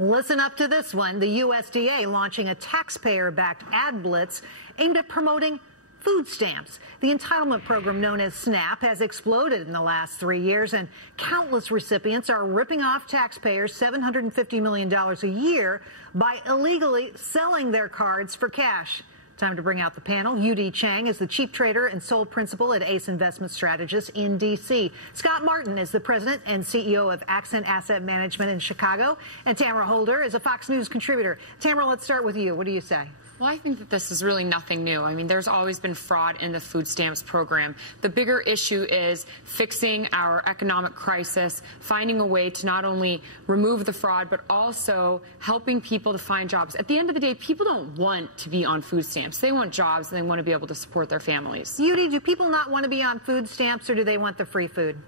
Listen up to this one. The USDA launching a taxpayer-backed ad blitz aimed at promoting food stamps. The entitlement program known as SNAP has exploded in the last 3 years, and countless recipients are ripping off taxpayers $750 million a year by illegally selling their cards for cash. Time to bring out the panel. Yu-Dee Chang is the chief trader and sole principal at Ace Investment Strategists in D.C. Scott Martin is the president and CEO of Accent Asset Management in Chicago. And Tamara Holder is a Fox News contributor. Tamara, let's start with you. What do you say? Well, I think that this is really nothing new. I mean, there's always been fraud in the food stamps program. The bigger issue is fixing our economic crisis, finding a way to not only remove the fraud, but also helping people to find jobs. At the end of the day, people don't want to be on food stamps. They want jobs, and they want to be able to support their families. Yu-Dee, do people not want to be on food stamps, or do they want the free food?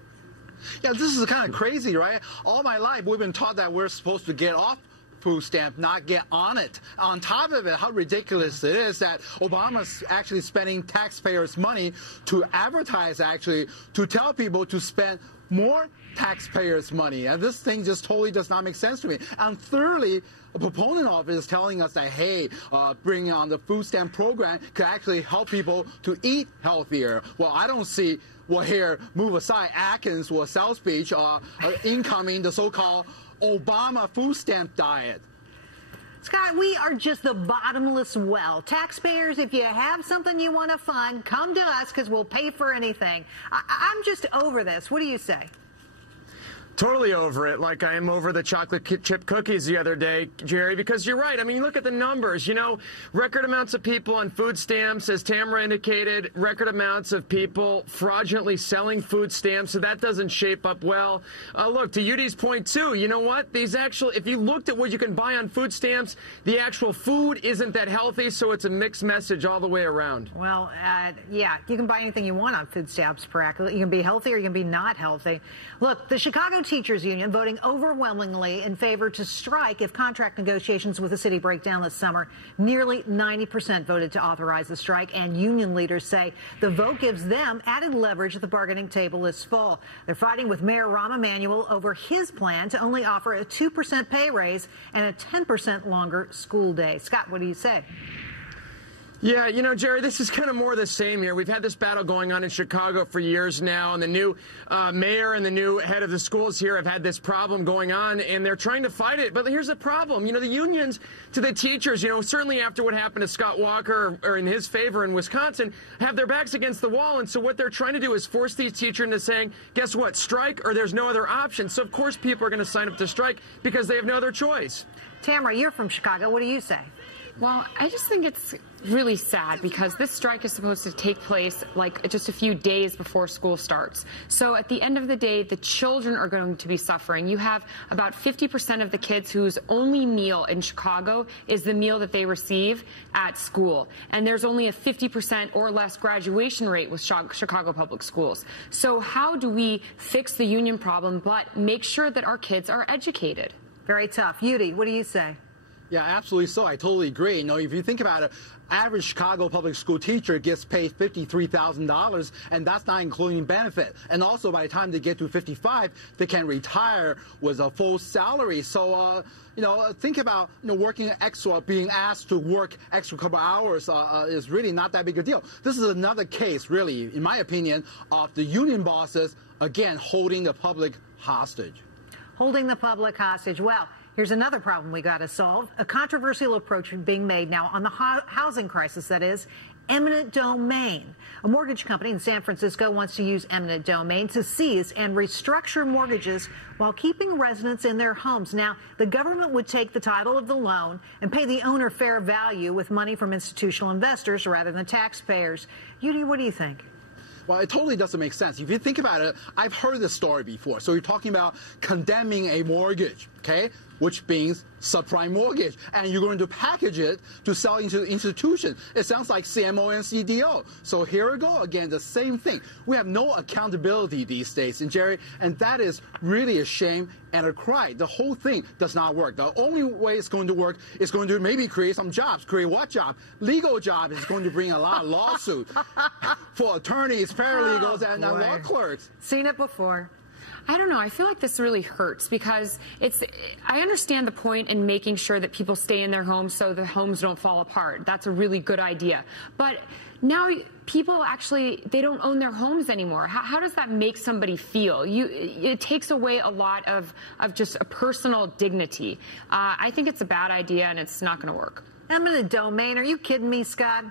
Yeah, this is kind of crazy, right? All my life, we've been taught that we're supposed to get off food stamp, not get on it. On top of it, how ridiculous it is that Obama's actually spending taxpayers' money to advertise, actually, to tell people to spend more taxpayers' money. And this thing just totally does not make sense to me. And thirdly, a proponent of it is telling us that, hey, bringing on the food stamp program could actually help people to eat healthier. Well, I don't see, well, here, move aside Atkins or South Beach incoming the so-called Obama food stamp diet. Scott, we are just the bottomless well. Taxpayers, if you have something you want to fund, come to us because we'll pay for anything. I'm just over this. What do you say? Totally over it, like I am over the chocolate chip cookies the other day, Jerry, because you're right. I mean, look at the numbers. You know, record amounts of people on food stamps, as Tamara indicated, record amounts of people fraudulently selling food stamps, so that doesn't shape up well. Look, to Yu-Dee's point, too, you know what? These actual, if you looked at what you can buy on food stamps, the actual food isn't that healthy, so it's a mixed message all the way around. Well, yeah, you can buy anything you want on food stamps, practically. You can be healthy or you can be not healthy. Look, the Chicago Teachers Union voting overwhelmingly in favor to strike if contract negotiations with the city break down this summer. Nearly 90% voted to authorize the strike, and union leaders say the vote gives them added leverage at the bargaining table this fall. They're fighting with Mayor Rahm Emanuel over his plan to only offer a 2% pay raise and a 10% longer school day. Scott, what do you say? Yeah, you know, Jerry, this is kind of more of the same here. We've had this battle going on in Chicago for years now, and the new mayor and the new head of the schools here have had this problem going on, and they're trying to fight it. But here's the problem. You know, the unions to the teachers, you know, certainly after what happened to Scott Walker or in his favor in Wisconsin, have their backs against the wall. And so what they're trying to do is force these teachers into saying, guess what, strike or there's no other option. So, of course, people are going to sign up to strike because they have no other choice. Tamara, you're from Chicago. What do you say? Well, I just think it's really sad because this strike is supposed to take place like just a few days before school starts. So at the end of the day, the children are going to be suffering. You have about 50% of the kids whose only meal in Chicago is the meal that they receive at school. And there's only a 50% or less graduation rate with Chicago public schools. So how do we fix the union problem but make sure that our kids are educated? Very tough. Yu-Dee, what do you say? Yeah, absolutely so. I totally agree. You know, if you think about it, average Chicago public school teacher gets paid $53,000, and that's not including benefit. And also, by the time they get to 55, they can retire with a full salary. So, you know, think about, you know, working extra, being asked to work extra couple hours is really not that big a deal. This is another case, really, in my opinion, of the union bosses, again, holding the public hostage. Holding the public hostage. Well, here's another problem we got to solve. A controversial approach being made now on the housing crisis, that is, eminent domain. A mortgage company in San Francisco wants to use eminent domain to seize and restructure mortgages while keeping residents in their homes. Now, the government would take the title of the loan and pay the owner fair value with money from institutional investors rather than taxpayers. Yu-Dee, what do you think? Well, it totally doesn't make sense. If you think about it, I've heard this story before. So you're talking about condemning a mortgage, okay, which means subprime mortgage, and you're going to package it to sell into institutions. It sounds like CMO and CDO. So here we go again, the same thing. We have no accountability these days, and Jerry, and that is really a shame and a cry. The whole thing does not work. The only way it's going to work is going to maybe create some jobs. Create what job? Legal job is going to bring a lot of lawsuits for attorneys, paralegals, and law clerks. Seen it before. I don't know. I feel like this really hurts because I understand the point in making sure that people stay in their homes so the homes don't fall apart. That's a really good idea. But now people actually, they don't own their homes anymore. How does that make somebody feel? It takes away a lot of just a personal dignity. I think it's a bad idea and it's not going to work. Eminent domain. Are you kidding me, Scott?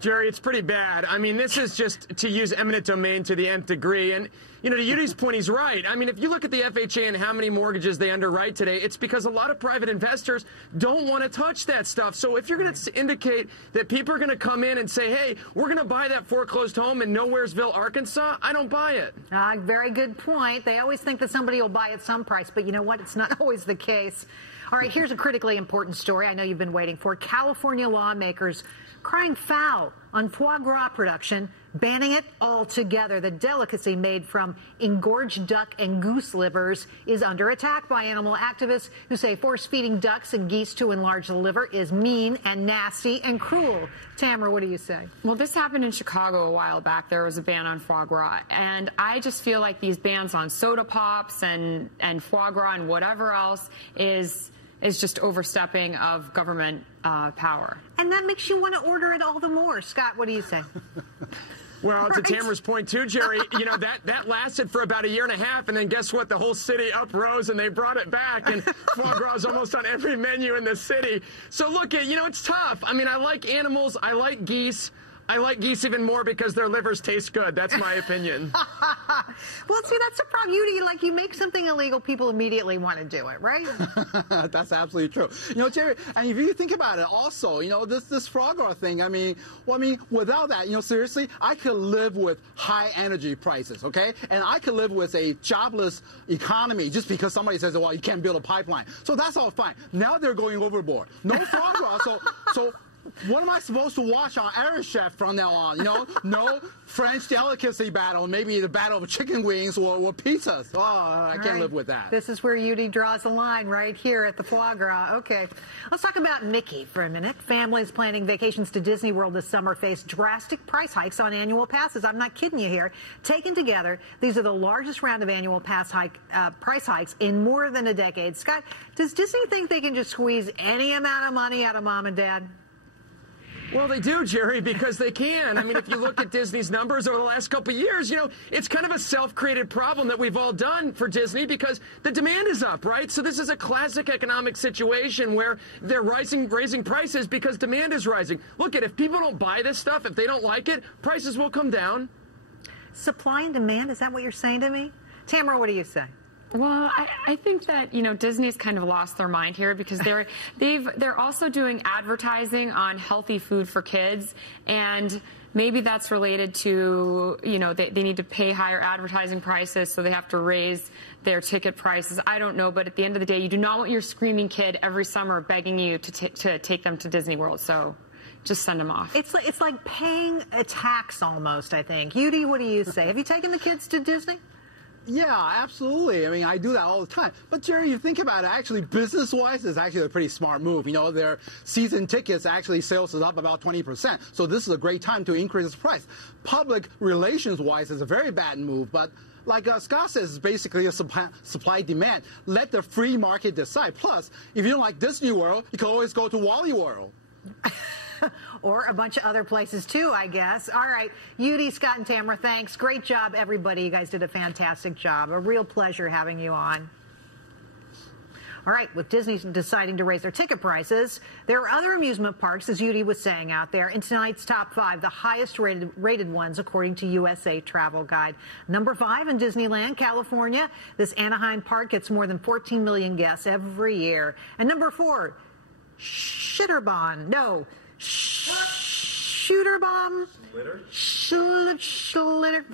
Jerry, it's pretty bad. I mean, this is just to use eminent domain to the nth degree. And, you know, to Yu-Dee's point, he's right. I mean, if you look at the FHA and how many mortgages they underwrite today, it's because a lot of private investors don't want to touch that stuff. So if you're going to indicate that people are going to come in and say, hey, we're going to buy that foreclosed home in Nowheresville, Arkansas, I don't buy it. Very good point. They always think that somebody will buy at some price, but you know what? It's not always the case. All right, here's a critically important story I know you've been waiting for. California lawmakers crying foul on foie gras production, banning it altogether. The delicacy made from engorged duck and goose livers is under attack by animal activists who say force-feeding ducks and geese to enlarge the liver is mean and nasty and cruel. Tamara, what do you say? Well, this happened in Chicago a while back. There was a ban on foie gras. And I just feel like these bans on soda pops and foie gras and whatever else is just overstepping of government power. And that makes you want to order it all the more. Scott, what do you say? Well, to Tamara's point, too, Jerry, you know, that lasted for about 1.5 years, and then guess what? The whole city uprose, and they brought it back, and foie gras is almost on every menu in the city. So, look, you know, it's tough. I mean, I like animals. I like geese. I like geese even more because their livers taste good. That's my opinion. Well, see, that's the problem. You make something illegal, people immediately want to do it, right? That's absolutely true. You know, Jerry, and if you think about it also, you know, this foie gras thing, I mean, without that, you know, seriously, I could live with high energy prices, okay? And I could live with a jobless economy just because somebody says, well, you can't build a pipeline. So that's all fine. Now they're going overboard. No foie gras, so what am I supposed to watch on Iron Chef from now on? You know, no French delicacy battle, maybe the battle of chicken wings or pizzas. Oh, I can't live with that. This is where Yu-Dee draws the line right here at the foie gras. Okay, let's talk about Mickey for a minute. Families planning vacations to Disney World this summer face drastic price hikes on annual passes. I'm not kidding you here. Taken together, these are the largest round of annual price hikes in more than a decade. Scott, does Disney think they can just squeeze any amount of money out of mom and dad? Well, they do, Jerry, because they can. I mean, if you look at Disney's numbers over the last couple of years, you know, it's kind of a self-created problem that we've all done for Disney because the demand is up, right? So this is a classic economic situation where they're raising prices because demand is rising. Look, if people don't buy this stuff, if they don't like it, prices will come down. Supply and demand, is that what you're saying to me? Tamara, what do you say? Well, I think that, you know, Disney's kind of lost their mind here because they're also doing advertising on healthy food for kids, and maybe that's related to, you know, they need to pay higher advertising prices, so they have to raise their ticket prices. I don't know, but at the end of the day, you do not want your screaming kid every summer begging you to take them to Disney World. So just send them off. It's like paying a tax almost, I think. Yu-Dee, what do you say? Have you taken the kids to Disney? Yeah, absolutely. I mean, I do that all the time. But, Jerry, you think about it, actually, business-wise, it's actually a pretty smart move. You know, their season tickets, actually, sales is up about 20%. So this is a great time to increase the price. Public relations-wise, it's a very bad move. But like Scott says, it's basically a supply-demand. Let the free market decide. Plus, if you don't like Disney World, you can always go to Wally World. Or a bunch of other places, too, I guess. All right, Yu-Dee, Scott, and Tamara, thanks. Great job, everybody. You guys did a fantastic job. A real pleasure having you on. All right, with Disney deciding to raise their ticket prices, there are other amusement parks, as Yu-Dee was saying out there. In tonight's top 5, the highest rated ones, according to USA Travel Guide. Number 5 in Disneyland, California. This Anaheim park gets more than 14 million guests every year. And number 4, Shitterbomb. No. Shooterbomb. Schlitter.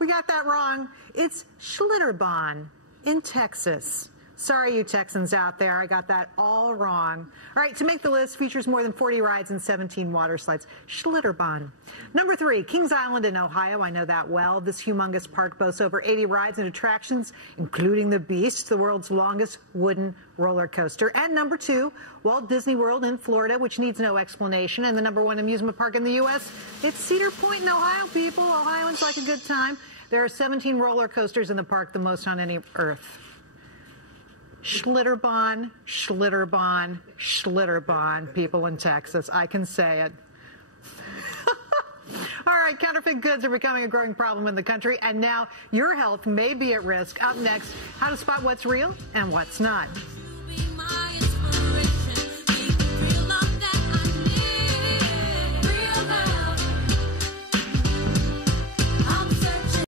We got that wrong. It's Schlitterbahn in Texas. Sorry, you Texans out there. I got that all wrong. All right, to make the list, features more than 40 rides and 17 water slides. Schlitterbahn. Number 3, Kings Island in Ohio. I know that well. This humongous park boasts over 80 rides and attractions, including the Beast, the world's longest wooden roller coaster. And number 2, Walt Disney World in Florida, which needs no explanation. And the number 1 amusement park in the U.S., it's Cedar Point in Ohio, people. Ohioans like a good time. There are 17 roller coasters in the park, the most on any Earth. Schlitterbahn, Schlitterbahn, Schlitterbahn, people in Texas. I can say it. All right, counterfeit goods are becoming a growing problem in the country, and now your health may be at risk. Up next, how to spot what's real and what's not.